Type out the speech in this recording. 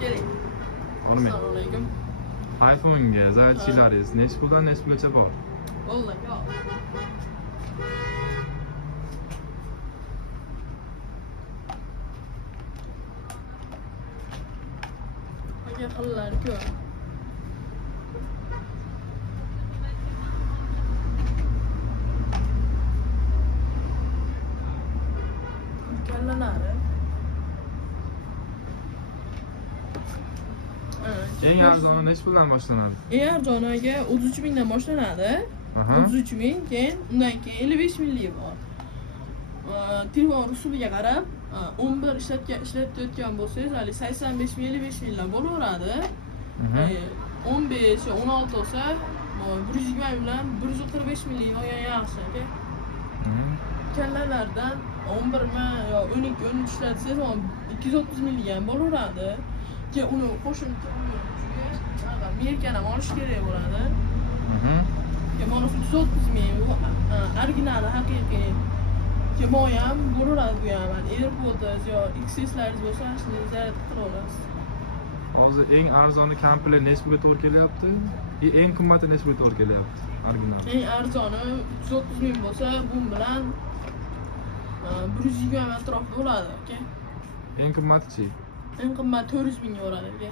Keling. Olmaydi. Assalomu alaykum. iPhone'ga zaryadchilaringiz nechi puldan nechi pulgacha bor? Bo'ldi, yo'q. Aka xillar ko'p. Kallalari. Eng arzoni nechi puldan boshlanadi? Eng arzoni aka 33 mingdan boshlanadi. Aha. 33 ming, undan keyin 55 minglik bor. Telefon rusubiga qarab 11 ishlatayotgan bo'lsangiz, hali 85 ming 55 minglar bo'laveradi. 15 yo 16 olsa, 120 bilan 145 minglik olgan yaxshi aka. Kallalardan 11 mi yo 12 13 ishlatsangiz, 230 minglik ham bo'laveradi. Keyin uni qo'shimcha merkani ham olish kerak bo'ladi. Mana 330 ming originali haqiqiy. Kemoy ham bo'laveradi bu ham. AirPods yo XS'laringiz bo'lsa, shuni zaryad qila olasiz. Hozir eng arzoni komplet nechi pulga to'g'ri kelyapti? Eng qimmati nechi pulga to'g'ri kelyapti? Original. Eng arzoni 330 ming bo'lsa, bu bilan 120 ming atrofida bo'ladi, aka. Eng qimmati-chi? Eng qimmat 400 mingga bo'ladi, aka.